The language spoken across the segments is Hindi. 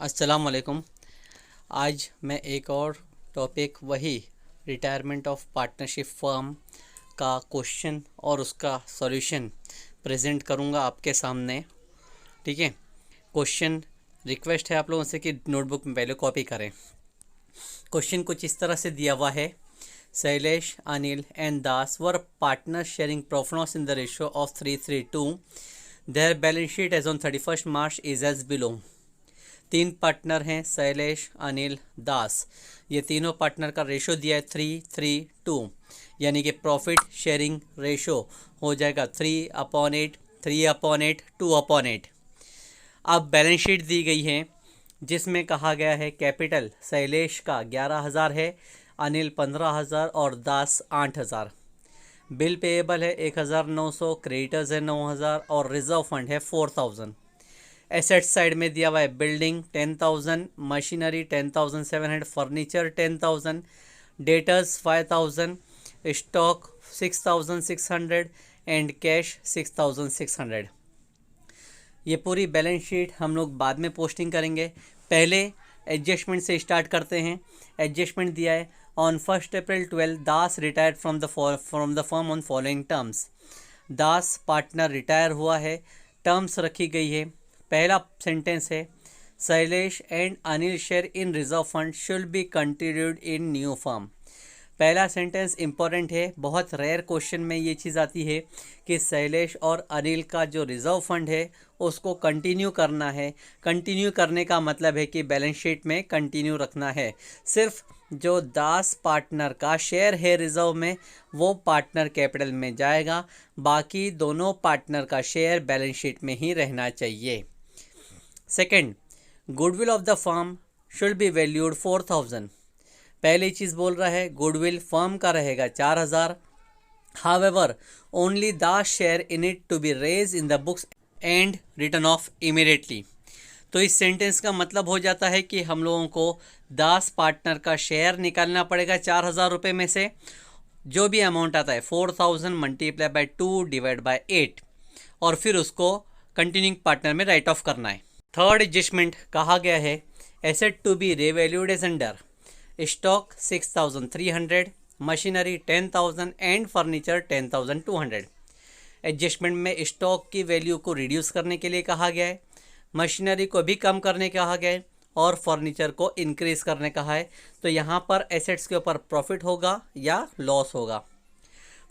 अस्सलाम वालेकुम। आज मैं एक और टॉपिक वही रिटायरमेंट ऑफ पार्टनरशिप फर्म का क्वेश्चन और उसका सॉल्यूशन प्रेजेंट करूंगा आपके सामने। ठीक है। क्वेश्चन रिक्वेस्ट है आप लोगों से कि नोटबुक में पहले कॉपी करें। क्वेश्चन कुछ इस तरह से दिया हुआ है। Shailesh, Anil and Das were partner sharing profits in the ratio of 3:3:2। Their balance sheet as on 31 March is as below. तीन पार्टनर हैं, शैलेश, अनिल, दास। ये तीनों पार्टनर का रेशो दिया है 3:3:2, यानी कि प्रॉफिट शेयरिंग रेशो हो जाएगा 3/8, 3/8, 2/8। अब बैलेंस शीट दी गई है जिसमें कहा गया है कैपिटल शैलेश का 11,000 है, अनिल 15,000 और दास 8,000। बिल पेएबल है 1,900, क्रेडिटर्स है 9,000 और रिजर्व फंड है 4,000। एसेट साइड में दिया हुआ है building 10,000, machinery 10,700, furniture 10,000, debtors 5,000, stock 6,600 and cash 6,600। ये पूरी बैलेंस शीट हम लोग बाद में पोस्टिंग करेंगे। पहले एडजस्टमेंट से स्टार्ट करते हैं। एडजस्टमेंट दिया है on 1 April 12 Das retired from the firm on following terms. Das partner retire हुआ है। टर्म्स रखी गई है। पहला सेंटेंस है Shailesh and Anil share in reserve fund should be continued in new firm. पहला सेंटेंस इंपॉर्टेंट है। बहुत रेयर क्वेश्चन में ये चीज़ आती है कि शैलेश और अनिल का जो रिजर्व फंड है उसको कंटिन्यू करना है। कंटिन्यू करने का मतलब है कि बैलेंस शीट में कंटिन्यू रखना है। सिर्फ जो दास पार्टनर का शेयर है रिजर्व में वो पार्टनर कैपिटल में जाएगा, बाकी दोनों पार्टनर का शेयर बैलेंस शीट में ही रहना चाहिए। Second, goodwill of the firm should be valued 4,000। पहली चीज़ बोल रहा है गुडविल फर्म का रहेगा 4,000। However only Das share in it to be raise in the books and written off immediately. तो इस सेंटेंस का मतलब हो जाता है कि हम लोगों को दास पार्टनर का शेयर निकालना पड़ेगा 4,000 रुपये में से। जो भी अमाउंट आता है 4,000 मल्टीप्लाई बाय 2 डिवाइड बाय 8 और फिर उसको कंटिन्यूइंग पार्टनर में राइट ऑफ करना है। थर्ड एडजस्टमेंट कहा गया है asset to be revalued as under stock 6,300, machinery 10,000 and furniture 10,200। Adjustment में स्टॉक की वैल्यू को रिड्यूस करने के लिए कहा गया है, मशीनरी को भी कम करने कहा गया है और फर्नीचर को इंक्रीज करने कहा है। तो यहाँ पर एसेट्स के ऊपर प्रॉफिट होगा या लॉस होगा।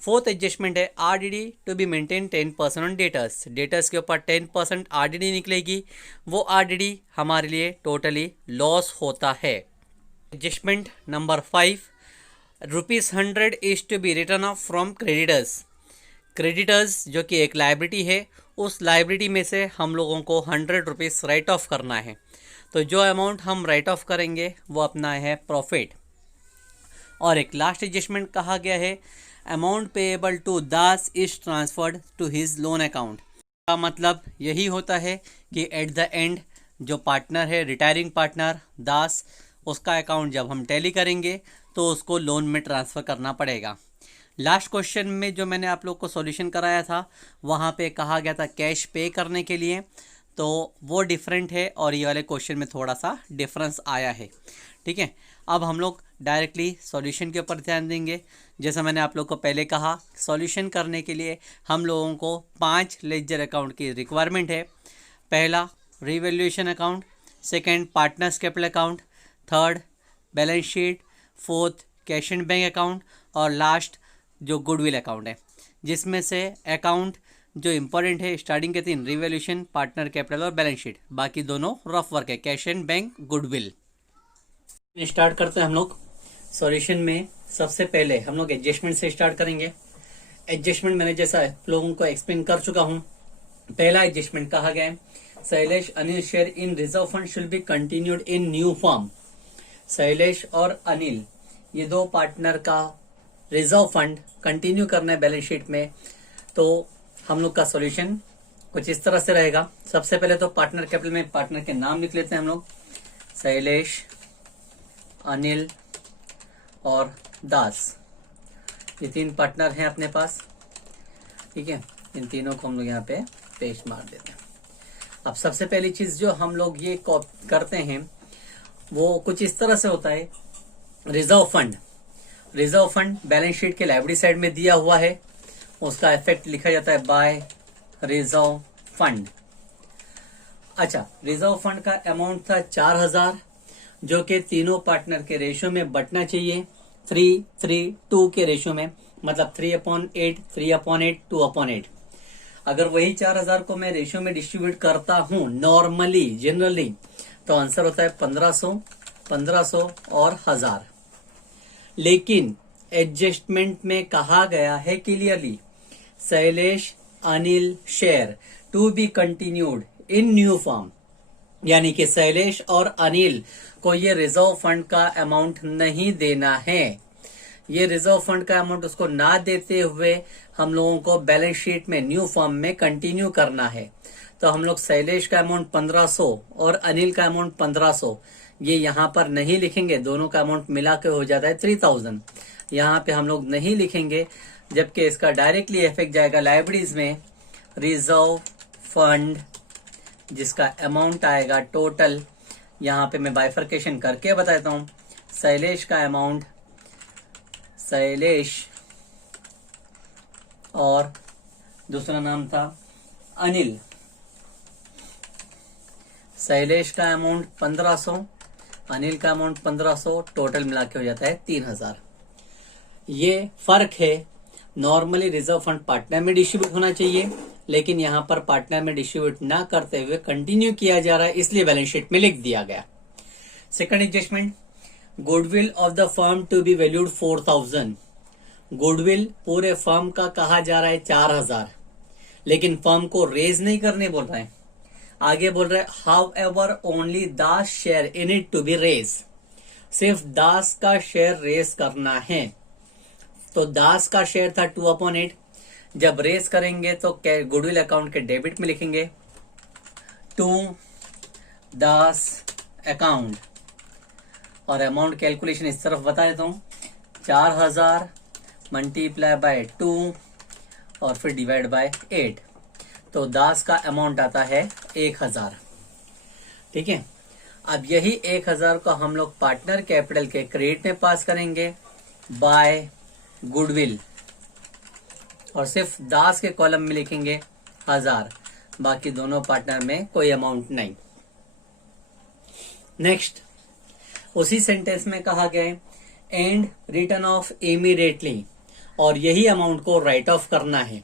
फोर्थ एडजस्टमेंट है RDD to be maintain 10% on debtors. Debtors के ऊपर 10% आरडीडी निकलेगी। वो आरडीडी हमारे लिए टोटली लॉस होता है। Adjustment number 5, ₹100 is to be written off from creditors. Creditors जो कि एक लाइबिलिटी है, उस लाइबिलिटी में से हम लोगों को ₹100 राइट ऑफ करना है। तो जो अमाउंट हम राइट ऑफ करेंगे वो अपना है प्रॉफिट। और एक लास्ट एडजस्टमेंट कहा गया है amount payable to Das is transferred to his loan account. का मतलब यही होता है कि एट द एंड जो पार्टनर है रिटायरिंग पार्टनर दास, उसका अकाउंट जब हम टैली करेंगे तो उसको लोन में ट्रांसफ़र करना पड़ेगा। लास्ट क्वेश्चन में जो मैंने आप लोग को सॉल्यूशन कराया था वहाँ पे कहा गया था कैश पे करने के लिए, तो वो डिफरेंट है और ये वाले क्वेश्चन में थोड़ा सा डिफरेंस आया है। ठीक है। अब हम लोग डायरेक्टली सॉल्यूशन के ऊपर ध्यान देंगे। जैसा मैंने आप लोग को पहले कहा, सॉल्यूशन करने के लिए हम लोगों को 5 लेजर अकाउंट की रिक्वायरमेंट है। पहला revaluation account, second partners capital account, third balance sheet, fourth cash and bank account और लास्ट जो गुडविल अकाउंट है, जिसमें से अकाउंट जो इम्पोर्टेंट है स्टार्टिंग के 3 रिवैल्यूएशन, पार्टनर कैपिटल और बैलेंस शीट, बाकी दोनों रफ वर्क है cash and bank goodwill. Start करते हैं हम लोग सॉल्यूशन में। सबसे पहले हम लोग एडजस्टमेंट से स्टार्ट करेंगे। एडजस्टमेंट मैंने जैसा लोगों को एक्सप्लेन कर चुका हूं। पहला एडजस्टमेंट कहा गया है Shailesh Anil share in reserve fund should be continued in new firm. Shailesh और अनिल ये दो पार्टनर का रिजर्व फंड कंटिन्यू करना है बैलेंस शीट में। तो हम लोग का सॉल्यूशन कुछ इस तरह से रहेगा। सबसे पहले तो पार्टनर कैपिटल में पार्टनर के नाम लिख लेते हैं हम लोग, शैलेश, अनिल और दास। ये 3 पार्टनर हैं अपने पास। ठीक है, इन तीनों को हम लोग यहाँ पे पेस्ट मार देते हैं। अब सबसे पहली चीज जो हम लोग ये करते हैं वो कुछ इस तरह से होता है। Reserve fund, reserve fund balance sheet के लाइबिलिटी साइड में दिया हुआ है, उसका इफेक्ट लिखा जाता है बाय रिजर्व फंड। अच्छा, रिजर्व फंड का अमाउंट था 4000, जो कि तीनों पार्टनर के रेशियो में बटना चाहिए 3:3:2 के रेशियो में, मतलब 3/8, 3/8, 2/8। अगर वही 4000 को मैं रेशियो में डिस्ट्रीब्यूट करता हूं नॉर्मली जनरली, तो आंसर होता है 1500, 1500 और 1000। लेकिन एडजस्टमेंट में कहा गया है clearly, Shailesh Anil share to be continued in new form, यानी कि शैलेश और अनिल को ये रिजर्व फंड का अमाउंट नहीं देना है। ये रिजर्व फंड का अमाउंट उसको ना देते हुए हम लोगों को बैलेंस शीट में न्यू फॉर्म में कंटिन्यू करना है। तो हम लोग शैलेश का अमाउंट 1500 और अनिल का अमाउंट 1500 ये यहाँ पर नहीं लिखेंगे, दोनों का अमाउंट मिला के हो जाता है 3000। यहाँ पे हम लोग नहीं लिखेंगे, जबकि इसका डायरेक्टली इफेक्ट जाएगा लाइबिलिटीज में रिजर्व फंड, जिसका अमाउंट आएगा टोटल। यहाँ पे मैं बाइफर्केशन करके बताता हूँ। शैलेश का अमाउंट, शैलेश और दूसरा नाम था अनिल, शैलेश का अमाउंट 1500, अनिल का अमाउंट 1500, टोटल मिला के हो जाता है 3000। ये फर्क है। नॉर्मली रिजर्व फंड पार्टनर में डिस्ट्रीब्यूट होना चाहिए, लेकिन यहाँ पर पार्टनर में डिस्ट्रीब्यूट ना करते हुए कंटिन्यू किया जा रहा है, इसलिए बैलेंस शीट में लिख दिया गया। Second adjustment, goodwill of the firm to be valued 4000। Goodwill पूरे फर्म का कहा जा रहा है 4000, लेकिन फर्म को रेज नहीं करने बोल रहा है। आगे बोल रहा है however only Das share in it to be raise, सिर्फ दास का शेयर रेज करना है। तो दास का शेयर था 2/8, जब रेस करेंगे तो गुडविल अकाउंट के डेबिट में लिखेंगे टू दास अकाउंट, और अमाउंट कैलकुलेशन इस तरफ बता देता हूं, 4000 मल्टीप्लाई बाय 2 और फिर डिवाइड बाय 8, तो दास का अमाउंट आता है 1000। ठीक है, अब यही 1000 को हम लोग पार्टनर कैपिटल के क्रेडिट में पास करेंगे बाय गुडविल, और सिर्फ दास के कॉलम में लिखेंगे 1000, बाकी दोनों पार्टनर में कोई अमाउंट नहीं। नेक्स्ट, उसी सेंटेंस में कहा गया है एंड रिटर्न ऑफ इमीडिएटली, और यही अमाउंट को राइट ऑफ करना है।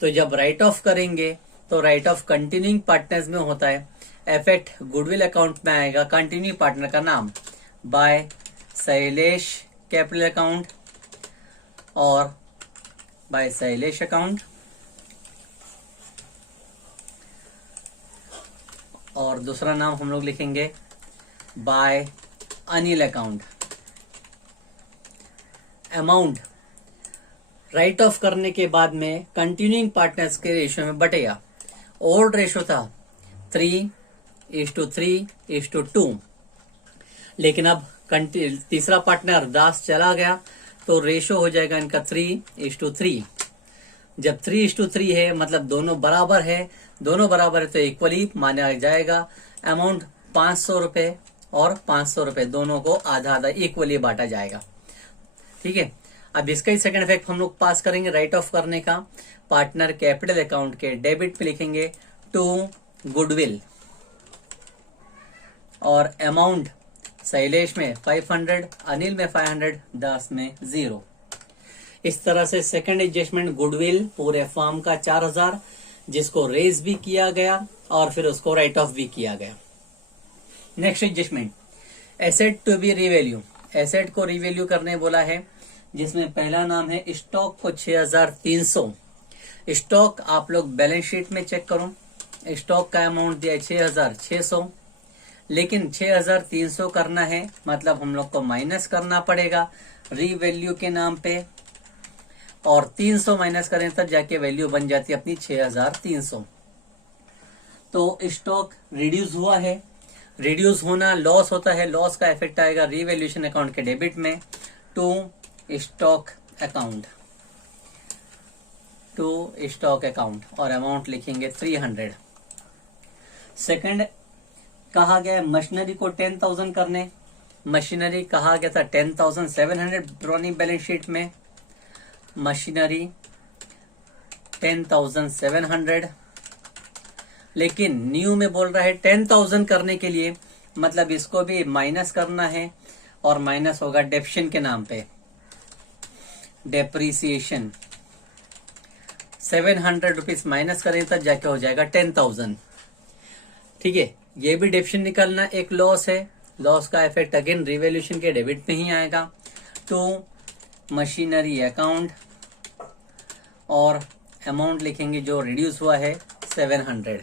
तो जब राइट ऑफ करेंगे तो राइट ऑफ कंटिन्यूइंग पार्टनर्स में होता है, इफेक्ट गुडविल अकाउंट में आएगा कंटिन्यू पार्टनर का नाम बाय शैलेश कैपिटल अकाउंट और बाय शैलेश अकाउंट, और दूसरा नाम हम लोग लिखेंगे by Anil account. Amount write off करने के बाद में कंटिन्यूइंग पार्टनर्स के रेशियो में बटेगा। ओल्ड रेशियो था 3:3:2, लेकिन अब तीसरा पार्टनर दास चला गया तो रेशियो हो जाएगा इनका 3:3। जब 3:3 है मतलब दोनों बराबर है, दोनों बराबर है तो इक्वली माना जाएगा। अमाउंट 500 रुपए और 500 रुपए दोनों को आधा आधा इक्वली बांटा जाएगा। ठीक है, अब इसका ही सेकंड इफेक्ट हम लोग पास करेंगे राइट ऑफ करने का। पार्टनर कैपिटल अकाउंट के डेबिट पे लिखेंगे टू गुडविल, और अमाउंट शैलेश में 500, अनिल में 500, दास में 0। इस तरह से सेकंड एडजस्टमेंट गुडविल पूरे फर्म का 4000, जिसको रेज भी किया गया और फिर उसको राइट ऑफ भी किया गया। Next adjustment, asset to be revalue. Asset को रिवैल्यू करने बोला है, जिसमें पहला नाम है स्टॉक को 6300। स्टॉक आप लोग बैलेंस शीट में चेक करो, स्टॉक का अमाउंट दिया है 6600, लेकिन 6300 करना है मतलब हम लोग को माइनस करना पड़ेगा रीवैल्यू के नाम पे, और 300 माइनस करें तब जाके वैल्यू बन जाती है अपनी 6300। तो स्टॉक रिड्यूस हुआ है, रिड्यूस होना लॉस होता है, लॉस का इफेक्ट आएगा रीवैल्यूएशन अकाउंट के डेबिट में to stock account, to stock account, और अमाउंट लिखेंगे 300। सेकंड कहा गया है मशीनरी को 10,000 करने, मशीनरी कहा गया था 10,700 पुरानी बैलेंस शीट में, मशीनरी 10,700, लेकिन न्यू में बोल रहा है 10,000 करने के लिए, मतलब इसको भी माइनस करना है और माइनस होगा डेप्शन के नाम पे, डेप्रीसिएशन 700 रुपीज माइनस करें तब जाके हो जाएगा 10,000। ठीक है, ये भी डेप्शन निकालना एक लॉस है, लॉस का इफेक्ट अगेन रिवैल्यूएशन के डेबिट में ही आएगा। टू मशीनरी अकाउंट और अमाउंट लिखेंगे जो रिड्यूस हुआ है 700।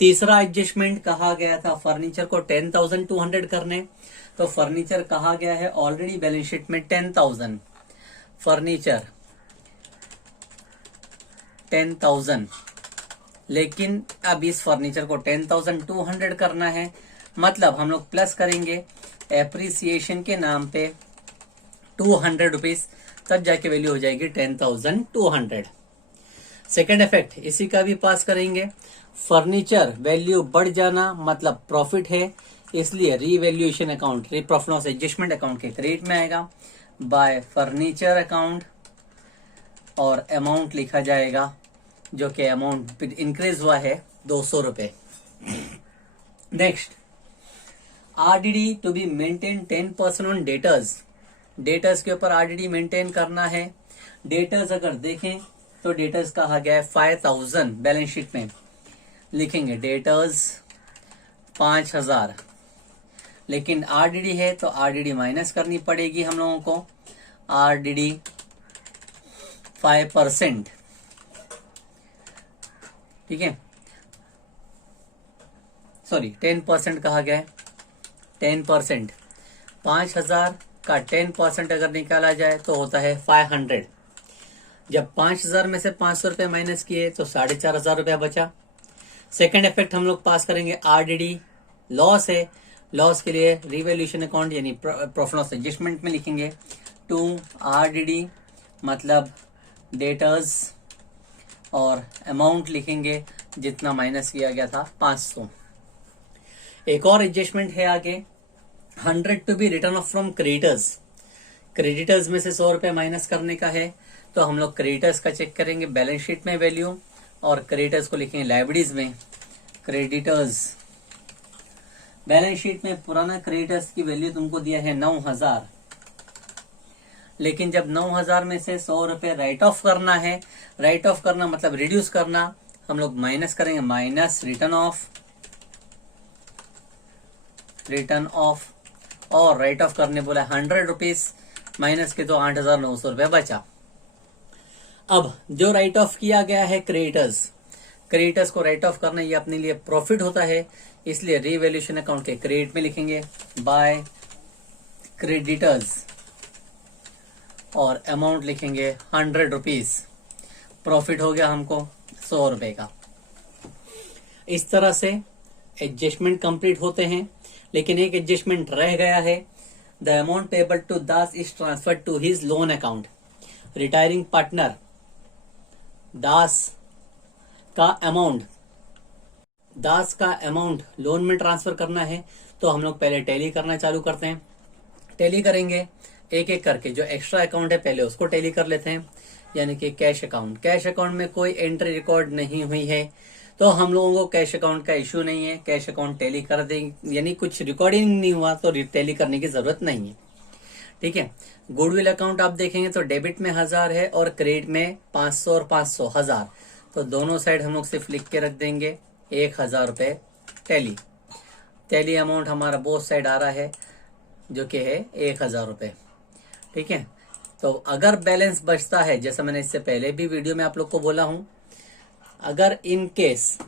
तीसरा एडजस्टमेंट कहा गया था फर्नीचर को 10,200 करने, तो फर्नीचर कहा गया है ऑलरेडी बैलेंस शीट में 10,000, फर्नीचर 10,000, लेकिन अब इस फर्नीचर को 10,200 करना है, मतलब हम लोग प्लस करेंगे एप्रिसिएशन के नाम पे 200 रुपीज, तब जाके वैल्यू हो जाएगी 10,200। सेकेंड इफेक्ट इसी का भी पास करेंगे, फर्नीचर वैल्यू बढ़ जाना मतलब प्रॉफिट है, इसलिए revaluation account profit loss adjustment account के क्रेडिट में आएगा बाय फर्नीचर अकाउंट, और अमाउंट लिखा जाएगा जो कि अमाउंट इंक्रीज हुआ है 200 रुपए। Next RDD to be maintain 10% on debtors, debtors के ऊपर आरडीडी मेंटेन करना है। डेटर्स अगर देखें तो डेटर्स कहा गया है 5,000, बैलेंस शीट में लिखेंगे डेटर्स 5,000, लेकिन आरडीडी है तो आरडीडी माइनस करनी पड़ेगी हम लोगों को, आरडीडी 5%। ठीक है, सॉरी 10% कहा गया है, 10%, 5,000 का 10% अगर निकाला जाए तो होता है 500। जब 5,000 में से 500 रुपए माइनस किए तो 4,500 रुपया बचा। सेकेंड इफेक्ट हम लोग पास करेंगे आरडीडी, लॉस है, लॉस के लिए रिवैल्यूएशन अकाउंट यानी प्रॉफिट लॉस एडजस्टमेंट में लिखेंगे टू आरडीडी, मतलब डेटर्स, और अमाउंट लिखेंगे जितना माइनस किया गया था 500। एक और एडजस्टमेंट है आगे, 100 to be written off from creditors, creditors में से 100 रुपए माइनस करने का है, तो हम लोग क्रेडिटर्स का चेक करेंगे बैलेंस शीट में वैल्यू, और क्रेडिटर्स को लिखेंगे लाइबिलिटीज में, क्रेडिटर्स बैलेंस शीट में पुराना क्रेडिटर्स की वैल्यू तुमको दिया है 9,000, लेकिन जब 9,000 में से 100 रुपए राइट ऑफ करना है, राइट ऑफ करना मतलब रिड्यूस करना, हम लोग माइनस करेंगे, माइनस रिटर्न ऑफ, और राइट ऑफ करने बोला 100 रुपीज, माइनस के तो 8,900 रुपए बचा। अब जो राइट ऑफ किया गया है क्रेडिटर्स को राइट ऑफ करना, ये अपने लिए प्रॉफिट होता है, इसलिए रीवैल्यूएशन अकाउंट के क्रेडिट में लिखेंगे बाय क्रेडिटर्स, और अमाउंट लिखेंगे 100 रुपीज, प्रॉफिट हो गया हमको 100 रुपए का। इस तरह से एडजस्टमेंट कंप्लीट होते हैं, लेकिन एक एडजस्टमेंट रह गया है, the amount payable to Das is transferred to his loan account, retiring partner Das का अमाउंट लोन में ट्रांसफर करना है, तो हम लोग पहले टैली करना चालू करते हैं। टैली करेंगे एक एक करके, जो एक्स्ट्रा अकाउंट है पहले उसको टैली कर लेते हैं, यानी कि कैश अकाउंट में कोई एंट्री रिकॉर्ड नहीं हुई है, तो हम लोगों को कैश अकाउंट का इश्यू नहीं है, कैश अकाउंट टैली कर देंगे, यानी कुछ रिकॉर्डिंग नहीं हुआ तो टैली करने की जरूरत नहीं है। ठीक है, गुडविल अकाउंट आप देखेंगे तो डेबिट में 1,000 है और क्रेडिट में 500 और 500 1,000, तो दोनों साइड हम लोग सिर्फ लिख के रख देंगे 1,000 रुपए टैली अमाउंट हमारा बोथ साइड आ रहा है जो कि है 1,000 रुपए। ठीक है, तो अगर बैलेंस बचता है, जैसा मैंने इससे पहले भी वीडियो में आप लोग को बोला हूं, अगर इन केस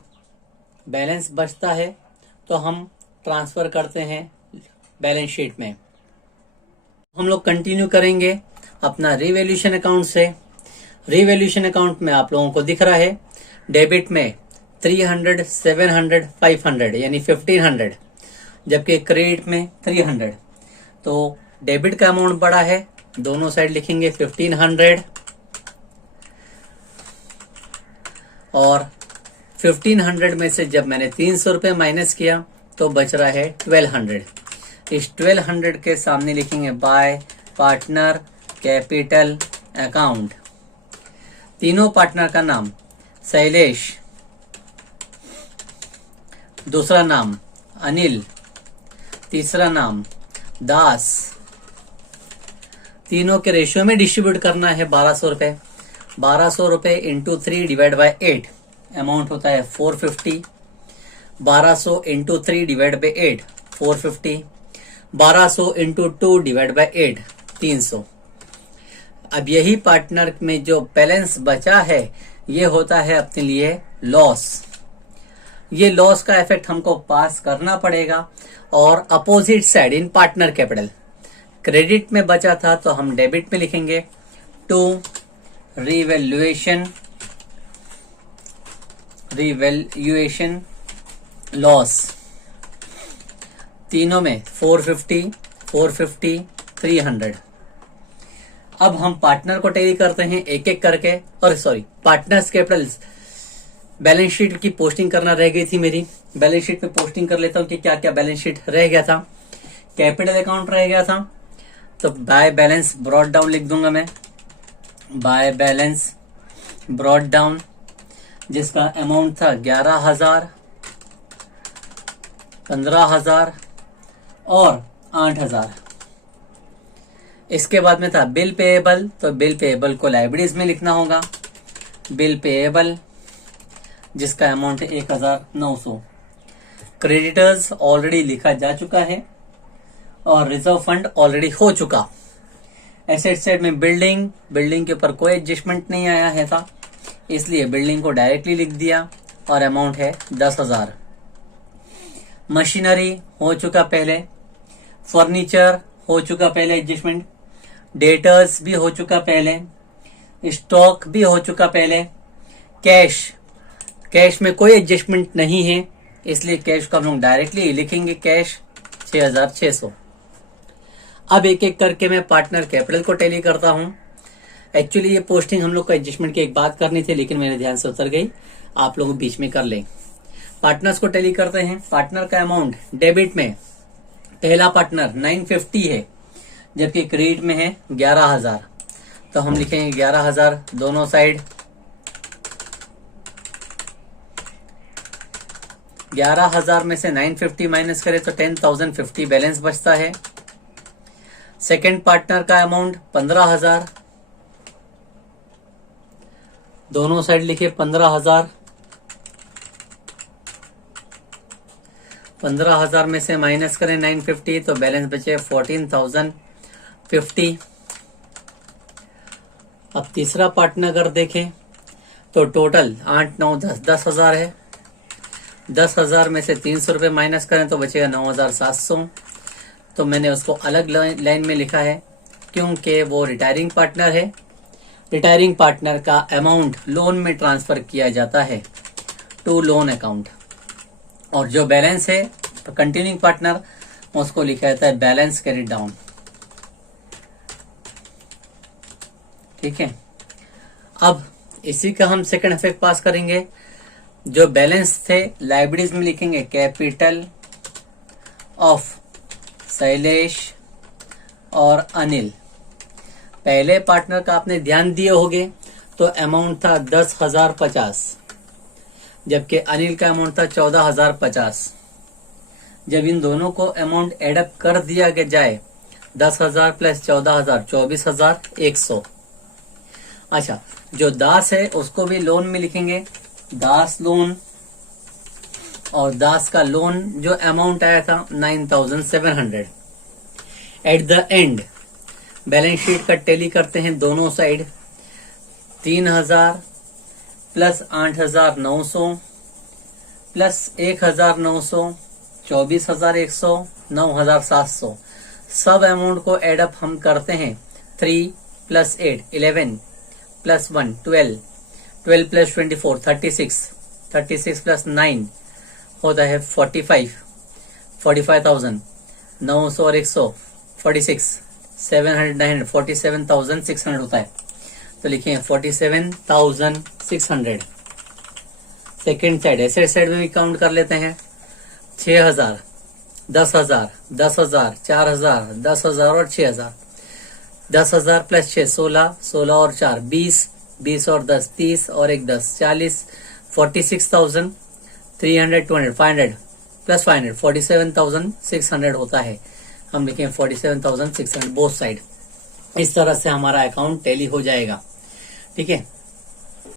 बैलेंस बचता है तो हम ट्रांसफर करते हैं बैलेंस शीट में। हम लोग कंटिन्यू करेंगे अपना रिवैल्यूएशन अकाउंट से। रिवैल्यूएशन अकाउंट में आप लोगों को दिख रहा है डेबिट में 300, 700, 500 यानी 1,500, जबकि क्रेडिट में 300, तो डेबिट का अमाउंट बड़ा है, दोनों साइड लिखेंगे 1,500 और 1500 में से जब मैंने 300 रुपये माइनस किया तो बच रहा है 1200। इस 1200 के सामने लिखेंगे बाय पार्टनर कैपिटल अकाउंट। तीनों पार्टनर का नाम शैलेश, दूसरा नाम अनिल, तीसरा नाम दास। तीनों के रेशियो में डिस्ट्रीब्यूट करना है 1200 रुपये। 1200 रुपये इंटू 3 डिवाइड बाय 8 अमाउंट होता है 450। 1200 into 3 divide by 8 450। 1200 into 2 divide by 8 300। अब यही पार्टनर में जो बैलेंस बचा है ये होता है अपने लिए लॉस। ये लॉस का इफेक्ट हमको पास करना पड़ेगा और opposite side in partner capital. Credit में बचा था तो हम डेबिट में लिखेंगे टू रिवैल्यूएशन लॉस। तीनों में 450 450 300। अब हम पार्टनर को टैली करते हैं एक एक करके, और पार्टनर्स कैपिटल बैलेंस शीट की पोस्टिंग करना रह गई थी मेरी। बैलेंस शीट में पोस्टिंग कर लेता हूं कि क्या क्या बैलेंस शीट रह गया था। कैपिटल अकाउंट रह गया था तो बाय बैलेंस ब्रॉट डाउन लिख दूंगा मैं। बाय बैलेंस ब्रॉट डाउन जिसका अमाउंट था 11,000, 15,000 और 8,000। इसके बाद में था बिल पेएबल, तो बिल पेएबल को लाइब्रेरीज में लिखना होगा। बिल पेएबल जिसका अमाउंट है 1,900। क्रेडिटर्स ऑलरेडी लिखा जा चुका है और रिजर्व फंड ऑलरेडी हो चुका। एसेट साइड में बिल्डिंग के ऊपर कोई एडजस्टमेंट नहीं आया है था, इसलिए बिल्डिंग को डायरेक्टली लिख दिया और अमाउंट है 10,000। मशीनरी हो चुका पहले, फर्नीचर हो चुका पहले एडजस्टमेंट, डेटर्स भी हो चुका पहले, स्टॉक भी हो चुका पहले। कैश में कोई एडजस्टमेंट नहीं है, इसलिए कैश को हम लोग डायरेक्टली लिखेंगे कैश 6,600। अब एक एक करके मैं पार्टनर कैपिटल को टैली करता हूं। एक्चुअली ये पोस्टिंग हम लोग को एडजस्टमेंट की एक बात करनी थी, लेकिन मेरे ध्यान से उतर गई, आप लोग बीच में कर लें। पार्टनर्स को टैली करते हैं। पार्टनर का अमाउंट डेबिट में पहला पार्टनर 950 है, जबकि क्रेडिट में है 11,000, तो हम लिखेंगे 11,000 दोनों साइड। 11,000 में से 950 माइनस करें तो 10,050 बैलेंस बचता है। सेकेंड पार्टनर का अमाउंट 15,000, दोनों साइड लिखे 15,000। 15,000 में से माइनस करें 950 तो बैलेंस बचे 14,050। अब तीसरा पार्टनर अगर देखें तो टोटल 8, 9, 10, 10,000 है। 10,000 में से 300 रुपये माइनस करें तो बचेगा 9,700। तो मैंने उसको अलग लाइन में लिखा है क्योंकि वो रिटायरिंग पार्टनर है। रिटायरिंग पार्टनर का अमाउंट लोन में ट्रांसफर किया जाता है टू लोन अकाउंट, और जो बैलेंस है कंटिन्यूइंग पार्टनर उसको लिखा जाता है बैलेंस कैरिड डाउन। ठीक है, अब इसी का हम सेकंड इफेक्ट पास करेंगे। जो बैलेंस थे लाइब्रेरीज में लिखेंगे कैपिटल ऑफ शैलेश और अनिल। पहले पार्टनर का आपने ध्यान दिए होंगे तो अमाउंट था 10,050, जबकि अनिल का अमाउंट था 14,050। जब इन दोनों को अमाउंट एडअप कर दिया जाए 10,000 प्लस 14,000 24,100। अच्छा, जो दास है उसको भी लोन में लिखेंगे दास लोन, और दास का लोन जो अमाउंट आया था 9,700। Eight the and balance sheet का टैली करते हैं दोनों साइड। 3,000 plus 8,900 plus 1,900 24,100 9,700। सब अमाउंट को एडअप हम करते हैं। 3 प्लस 8 11 प्लस 1 12 12 प्लस 24 36 36 प्लस 9 होता है 45 45,000 900 और 100 46 700 900 47,600 होता है। तो लिखिए 47,600 सेकेंड साइड एसेट साइड में भी काउंट कर लेते हैं। 6,000, 10,000, 10,000, 4,000, 10,000 और 6,000। 10,000 प्लस 6 16, 16 और 4 20, 20 और 10 30 और 1 10 40, 46,000, 300, 200, 500 प्लस 500 47,600 होता है। हम लिखें 47,600 बोथ साइड। इस तरह से हमारा अकाउंट टैली हो जाएगा। ठीक है।